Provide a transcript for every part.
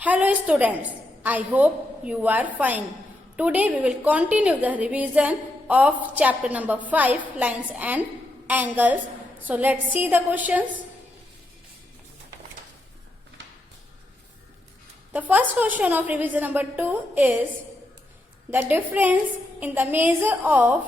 Hello students, I hope you are fine. Today we will continue the revision of chapter number 5, lines and angles. So let's see the questions. The first question of revision number 2 is the difference in the measure of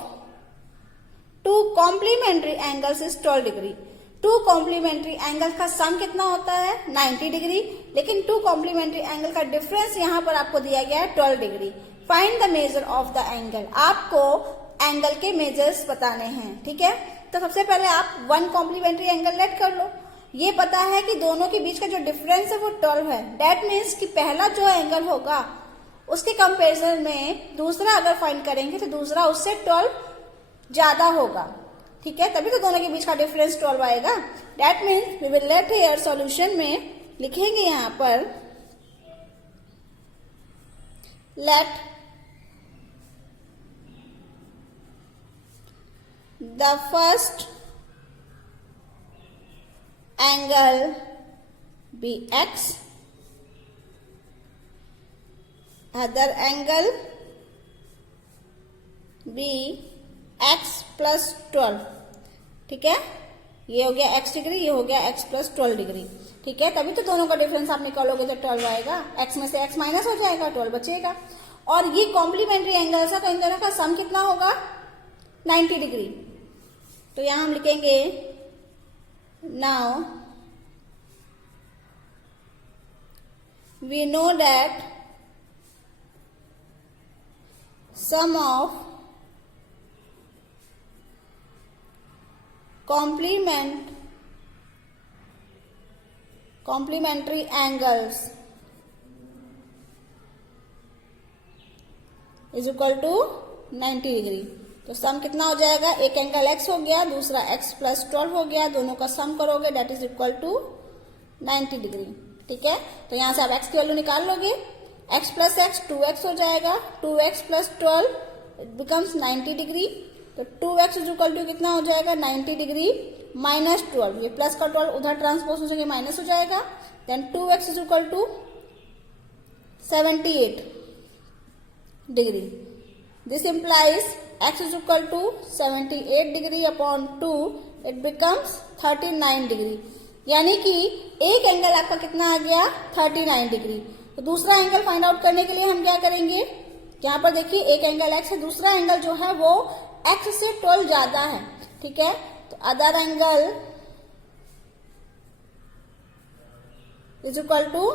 two complementary angles is 12 degree. Two complementary angle का sum कितना होता है 90 degree, लेकिन two complementary angle का difference यहाँ पर आपको दिया गया है 12 degree. Find the measure of the angle. आपको एंगल के मेजर्स बताने हैं. ठीक है, तो सबसे पहले आप वन कॉम्प्लीमेंट्री एंगल लेट कर लो. ये पता है कि दोनों के बीच का जो डिफरेंस है वो 12 है. दैट मीन्स कि पहला जो एंगल होगा उसके कंपेरिजन में दूसरा अगर फाइंड करेंगे तो दूसरा उससे 12 ज्यादा होगा. ठीक है, तभी तो दोनों के बीच का डिफरेंस 12 आएगा. That means we will let here solution में लिखेंगे यहां पर let the first angle be X, other angle be x plus 12. ठीक है, ये हो गया x डिग्री, ये हो गया x प्लस 12 डिग्री. ठीक है, तभी तो दोनों का डिफरेंस आप निकालोगे तो 12 आएगा. x में से x माइनस हो जाएगा, 12 बचेगा. और ये कॉम्प्लीमेंट्री एंगल्स है तो इन दोनों का सम कितना होगा 90 डिग्री. तो यहां हम लिखेंगे now we know that sum of complementary angles is equal to 90 degree. तो सम कितना हो जाएगा, एक एंगल x हो गया, दूसरा x प्लस 12 हो गया, दोनों का सम करोगे that is equal to 90 degree. ठीक है, तो यहां से आप x की वैल्यू निकाल लोगे. x प्लस x 2x हो जाएगा, 2x plus 12 it becomes 90 degree. तो 2x इज इक्वल टू कितना हो जाएगा 90 डिग्री माइनस 12. ये प्लस का 12 उधर ट्रांसपोज हो जाएगा, माइनस हो जाएगा. Then 2x is equal to 78 degree. This implies x is equal to 78 degree upon 2 it becomes 39 degree. यानी कि एक एंगल आपका कितना आ गया 39 डिग्री. तो दूसरा एंगल फाइंड आउट करने के लिए हम क्या करेंगे, यहाँ पर देखिए एक एंगल x है, दूसरा एंगल जो है वो x से 12 ज्यादा है. ठीक है, तो other angle is equal to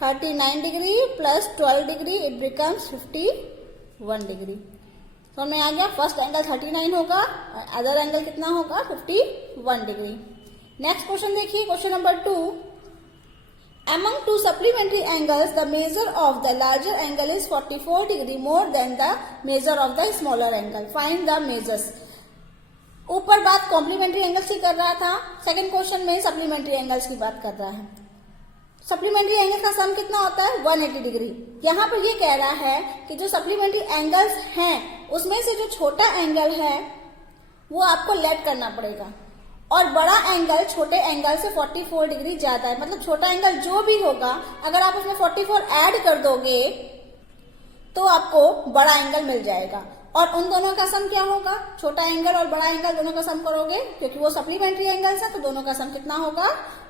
39 degree plus 12 degree it becomes 51 degree. समझ में आ गया, फर्स्ट एंगल 39 होगा और अदर एंगल कितना होगा 51 डिग्री. नेक्स्ट क्वेश्चन देखिए, question number 2. Among two supplementary angles, the measure of the larger angle is 44 degree more than the measure of the smaller angle. Find the measures. ऊपर बात complementary angles की कर रहा था, second question में supplementary angles की बात कर रहा है. सप्लीमेंट्री एंगल का सम कितना होता है 180 डिग्री. यहाँ पर ये कह रहा है कि जो सप्लीमेंट्री एंगल्स हैं उसमें से जो छोटा एंगल है वो आपको लेट करना पड़ेगा और बड़ा एंगल छोटे एंगल से 44 डिग्री ज्यादा है. मतलब छोटा एंगल जो भी होगा अगर आप उसमें 44 ऐड कर दोगे तो आपको बड़ा एंगल मिल जाएगा. और उन दोनों का सम क्या होगा, छोटा एंगल और बड़ा एंगल दोनों का सम करोगे क्योंकि वो सप्लीमेंट्री एंगल्स है तो दोनों का सम कितना होगा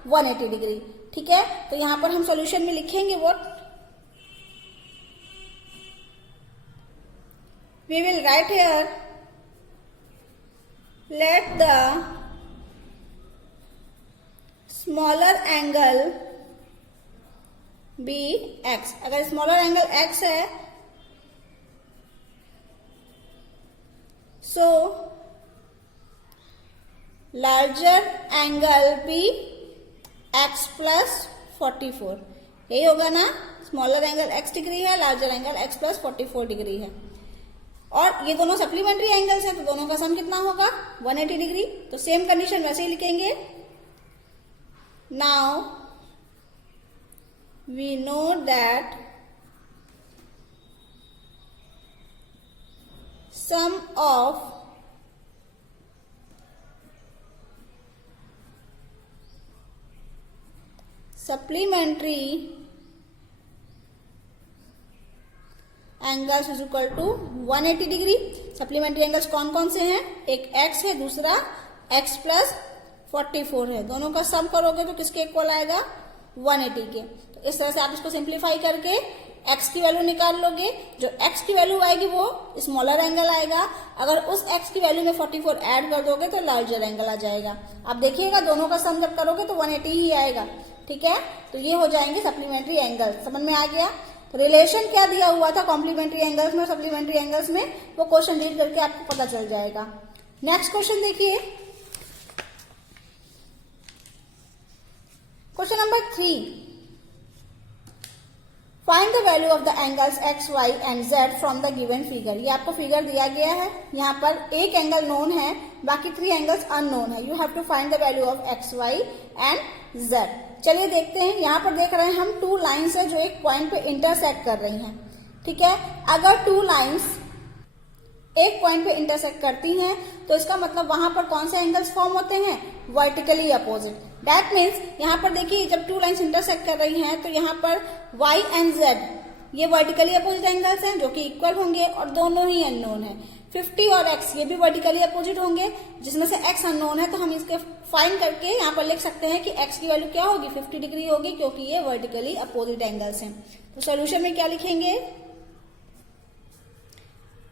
180 डिग्री. ठीक है, तो यहां पर हम सॉल्यूशन में लिखेंगे what we will write here let the smaller angle be x. अगर स्मॉलर एंगल x है so larger angle be x plus 44. यही होगा ना, स्मॉलर एंगल x डिग्री है, larger angle x plus 44 degree है. और ये दोनों सप्लीमेंट्री एंगल्स हैं तो दोनों का सम कितना होगा 180 डिग्री. तो सेम कंडीशन वैसे ही लिखेंगे. Now we know that sum of supplementary angles is equal to 180 degree. Supplementary angles कौन कौन से हैं, एक x है, दूसरा x प्लस 44 है। दोनों का सम करोगे तो किसके इक्वल आएगा, 180 के। तो इस तरह से आप इसको सिंप्लीफाई करके x की वैल्यू निकाल लोगे। जो x की वैल्यू आएगी वो स्मॉलर एंगल आएगा। अगर उस x की वैल्यू में 44 ऐड कर दोगे तो लार्जर एंगल आ जाएगा। आप देखिएगा दोनों का सम जब करोगे तो 180 ही आएगा। ठीक है, तो ये हो जाएंगे सप्लीमेंट्री एंगल। समझ में आ गया। तो रिलेशन क्या दिया हुआ था कॉम्प्लीमेंट्री एंगल्स में और सप्लीमेंट्री एंगल्स में, वो क्वेश्चन रीड करके आपको पता चल जाएगा। नेक्स्ट क्वेश्चन देखिए, question number 3। Find the value of the angles X Y and Z from the given figure. ये आपको फिगर दिया गया है, यहाँ पर एक एंगल नोन है, बाकी 3 एंगल्स अननोन है। You have to find the value of X Y and Z. चलिए देखते हैं। यहाँ पर देख रहे हैं हम 2 लाइन्स है जो एक पॉइंट पे इंटरसेक्ट कर रही हैं। ठीक है, अगर 2 लाइन्स एक पॉइंट पे इंटरसेक्ट करती हैं तो इसका मतलब वहां पर कौन से एंगल्स फॉर्म होते हैं, वर्टिकली अपोजिट। दैट मीन्स यहाँ पर देखिए जब 2 लाइन्स इंटरसेक्ट कर रही हैं तो यहाँ पर y एंड z ये वर्टिकली अपोजिट एंगल्स हैं जो कि इक्वल होंगे और दोनों ही अननोन है। 50 और x ये भी वर्टिकली अपोजिट होंगे, जिसमें से x अननोन है, तो हम इसके फाइंड करके यहाँ पर लिख सकते हैं कि x की वैल्यू क्या होगी, 50 डिग्री होगी, क्योंकि ये वर्टिकली अपोजिट एंगल्स हैं। तो सोल्यूशन में क्या लिखेंगे,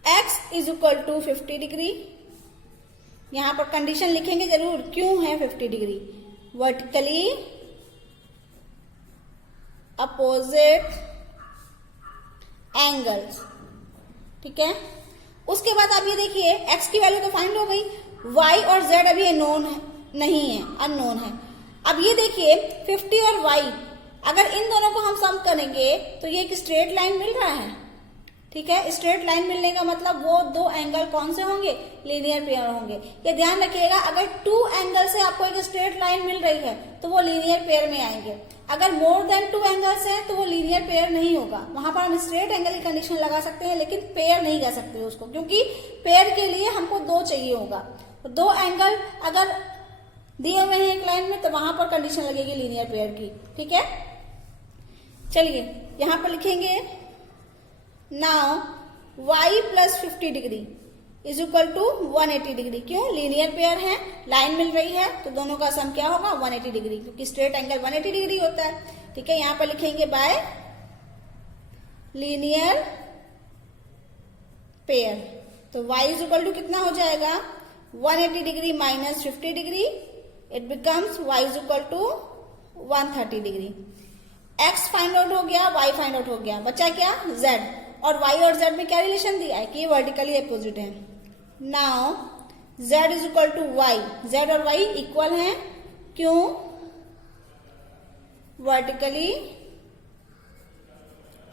x is equal to 50 degree. यहाँ पर कंडीशन लिखेंगे जरूर, क्यों है 50 डिग्री, वर्टिकली अपोजिट एंगल्स। ठीक है, उसके बाद आप ये देखिए x की वैल्यू तो फाइंड हो गई, y और z अभी नोन है नहीं है, अननोन है। अब ये देखिए 50 और y, अगर इन दोनों को हम सम करेंगे तो ये एक स्ट्रेट लाइन मिल रहा है। ठीक है, स्ट्रेट लाइन मिलने का मतलब वो 2 एंगल कौन से होंगे, लीनियर पेयर होंगे। ये ध्यान रखिएगा, अगर 2 एंगल से आपको एक स्ट्रेट लाइन मिल रही है तो वो लीनियर पेयर में आएंगे। अगर मोर देन 2 एंगल्स हैं तो वो लीनियर पेयर नहीं होगा। वहां पर हम स्ट्रेट एंगल की कंडीशन लगा सकते हैं लेकिन पेयर नहीं कर सकते उसको, क्योंकि पेयर के लिए हमको 2 चाहिए होगा। तो 2 एंगल अगर दिए हुए हैं एक लाइन में तो वहां पर कंडीशन लगेगी लीनियर पेयर की। ठीक है, चलिए यहां पर लिखेंगे now y plus 50 degree is equal to 180 degree. क्यों, लीनियर पेयर है, लाइन मिल रही है, तो दोनों का सम क्या होगा, 180 डिग्री, क्योंकि स्ट्रेट एंगल 180 डिग्री होता है। ठीक है, यहां पर लिखेंगे बाय लीनियर पेयर। तो y इज इक्वल टू कितना हो जाएगा, 180 degree minus 50 degree, it becomes y is equal to 130 degree. x find out हो गया, y फाइंड आउट हो गया, बचा क्या, z। और y और z में क्या रिलेशन दिया है कि ये वर्टिकली अपोजिट है। Now z is equal to y, z और y इक्वल हैं, क्यों, वर्टिकली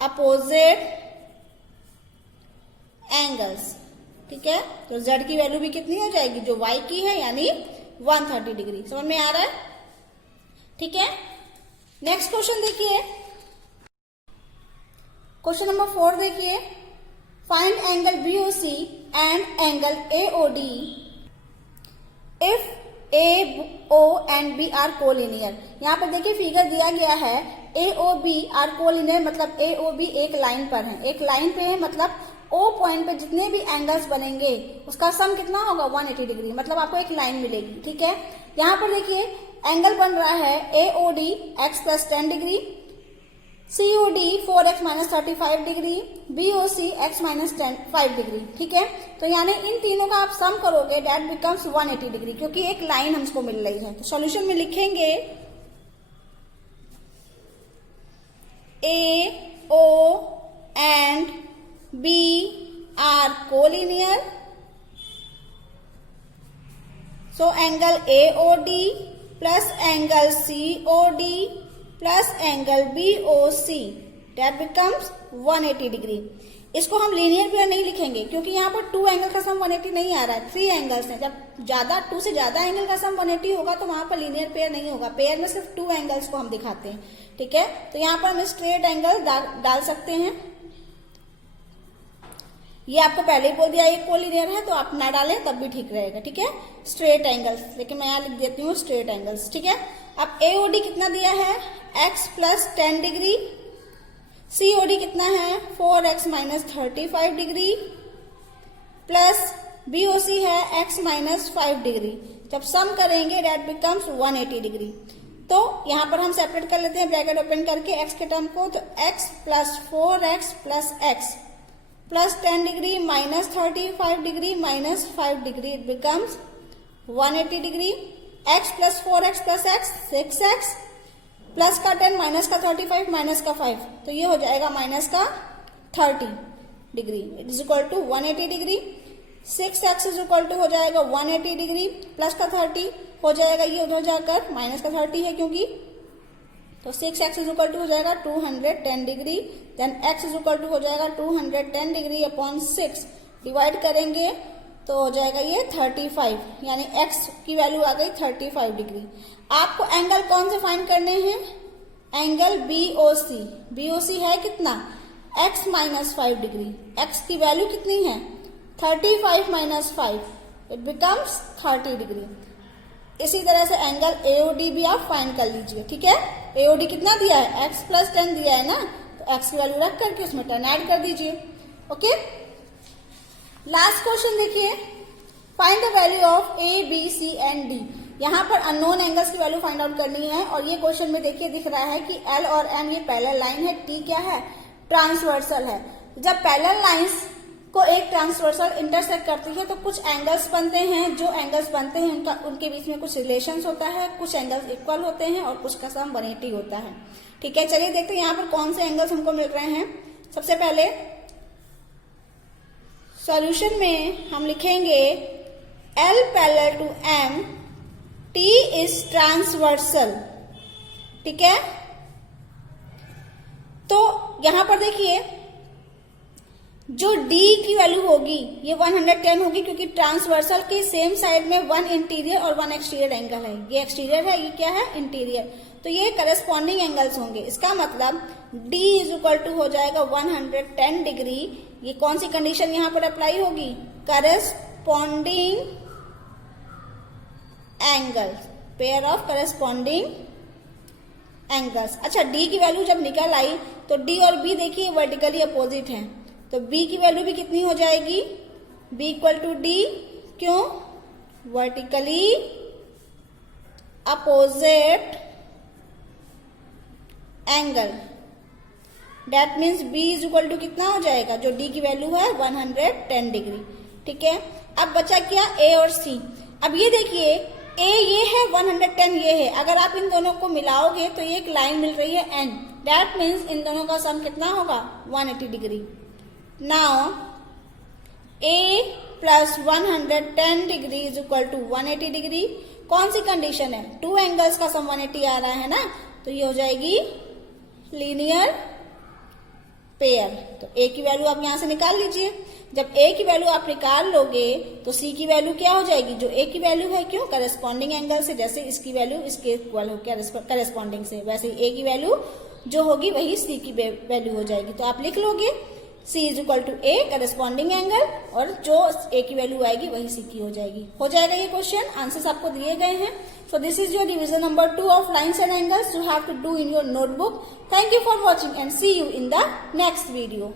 अपोजिट एंगल्स। ठीक है, तो z की वैल्यू भी कितनी हो जाएगी, जो y की है, यानी 130 डिग्री। समझ में आ रहा है। ठीक है, नेक्स्ट क्वेश्चन देखिए, क्वेश्चन नंबर 4 देखिए, find angle BOC and angle AOD if AO and B are collinear. यहाँ पर देखिए फिगर दिया गया है, AOB आर कोलिनियर, मतलब AOB एक लाइन पर है, एक लाइन पे है, मतलब O पॉइंट पे जितने भी एंगल्स बनेंगे उसका सम कितना होगा, 180 डिग्री, मतलब आपको एक लाइन मिलेगी। ठीक है, यहाँ पर देखिए एंगल बन रहा है AOD x plus 10 degree, COD 4x minus 35 degree, BOC x minus 5 degree. ठीक है, तो यानी इन तीनों का आप सम करोगे, डेट बिकम्स 180 डिग्री, क्योंकि एक लाइन हमको मिल रही है। तो सॉल्यूशन में लिखेंगे AO and B are collinear, so angle AOD plus angle COD plus angle BOC that becomes 180 degree. इसको हम लीनियर पेयर नहीं लिखेंगे क्योंकि यहाँ पर 2 एंगल का सम 180 नहीं आ रहा है, 3 एंगल्स हैं। जब ज्यादा 2 से ज्यादा एंगल का सम 180 होगा तो वहां पर लीनियर पेयर नहीं होगा, पेयर में सिर्फ 2 एंगल्स को हम दिखाते हैं। ठीक है, तो यहाँ पर हम स्ट्रेट एंगल डाल सकते हैं। ये आपको पहले ही बोल दिया एक कोलिनियर है, तो आप ना डालें तब भी ठीक रहेगा। ठीक है, स्ट्रेट एंगल्स, लेकिन मैं यहाँ लिख देती हूँ स्ट्रेट एंगल्स। ठीक है, अब AOD कितना दिया है, x प्लस 10 डिग्री, COD कितना है 4x minus 35 degree plus BOC है x माइनस 5 डिग्री। जब सम करेंगे डेट बिकम्स 180 डिग्री। तो यहां पर हम सेपरेट कर लेते हैं ब्रैकेट ओपन करके x के टर्म को, तो x plus 4x plus x plus 10 degree minus 35 degree minus 5 degree, it becomes 180 degree. x plus 4x plus x 6x plus का 10 माइनस का 35 माइनस का 5, तो ये हो जाएगा माइनस का 30 degree, it is equal to 180 degree. 6x is equal to हो जाएगा 180 डिग्री प्लस का 30 हो जाएगा, ये उधर जाकर माइनस का 30 है क्योंकि, तो 6x इज इक्वल टू हो जाएगा 210 degree. Then x is equal to हो जाएगा 210 डिग्री अपॉन 6, डिवाइड करेंगे तो हो जाएगा ये 35, यानी x की वैल्यू आ गई 35 डिग्री। आपको एंगल कौन से फाइंड करने हैं? Angle BOC। BOC है कितना? x minus 5 degree. x की वैल्यू कितनी है? 35 माइनस 5, इट बिकम्स 30 डिग्री। इसी तरह से एंगल AOD भी आप फाइंड कर लीजिए, ठीक है। AOD कितना दिया है? x प्लस 10 दिया है ना, तो x की वैल्यू रख करके उसमें 10 ऐड कर दीजिए। ओके, लास्ट क्वेश्चन देखिए, find the value of A, B, C and D। यहाँ पर अननोन एंगल्स की वैल्यू फाइंड आउट करनी है, और ये क्वेश्चन में देखिए दिख रहा है कि L और M ये पैरेलल लाइन है, T क्या है? ट्रांसवर्सल है। जब पैरेलल लाइंस को एक ट्रांसवर्सल इंटरसेक्ट करती है तो कुछ एंगल्स बनते हैं, जो एंगल्स बनते हैं उनके बीच में कुछ रिलेशंस होता है, कुछ एंगल्स इक्वल होते हैं और कुछ का सम 180 होता है, ठीक है। चलिए देखते हैं यहाँ पर कौन से एंगल्स हमको मिल रहे हैं। सबसे पहले सॉल्यूशन में हम लिखेंगे L parallel to M, T is transversal, ठीक है। तो यहां पर देखिए जो D की वैल्यू होगी ये 110 होगी, क्योंकि ट्रांसवर्सल के सेम साइड में 1 इंटीरियर और 1 एक्सटीरियर एंगल है। ये एक्सटीरियर है, ये क्या है? इंटीरियर। तो ये करस्पॉन्डिंग एंगल्स होंगे। इसका मतलब D इज इक्वल टू हो जाएगा 110 डिग्री। ये कौन सी कंडीशन यहाँ पर अप्लाई होगी? Corresponding angle, pair of corresponding angles. अच्छा, D की वैल्यू जब निकल आई तो D और B देखिए वर्टिकली अपोजिट हैं, तो B की वैल्यू भी कितनी हो जाएगी? B इक्वल टू D, क्यों? Vertically opposite angle, that means B is equal to कितना हो जाएगा? जो D की वैल्यू है 110 डिग्री, ठीक है। अब बचा क्या? A और C। अब ये देखिए A ये है, 110 ये है, अगर आप इन दोनों को मिलाओगे तो ये एक लाइन मिल रही है N, डेट मीन्स इन दोनों का सम कितना होगा? 180 degree. Now A plus 110 degree is equal to 180 degree. कौन सी कंडीशन है? 2 एंगल्स का सम 180 आ रहा है ना, तो ये हो जाएगी लीनियर पेयर। तो A की वैल्यू आप यहां से निकाल लीजिए। जब A की वैल्यू आप निकाल लोगे तो C की वैल्यू क्या हो जाएगी? जो A की वैल्यू है, क्यों? करस्पॉन्डिंग एंगल से, जैसे इसकी वैल्यू इसके इक्वल हो करस्पॉन्डिंग से, वैसे A की वैल्यू जो होगी वही C की वैल्यू हो जाएगी। तो आप लिख लोगे C is equal to A corresponding angle, और जो A की वैल्यू आएगी वही C की हो जाएगी। हो जाएगा ये क्वेश्चन। आंसर्स आपको दिए गए हैं। So this is your revision number 2 of lines and angles you have to do in your notebook. Thank you for watching and see you in the next video.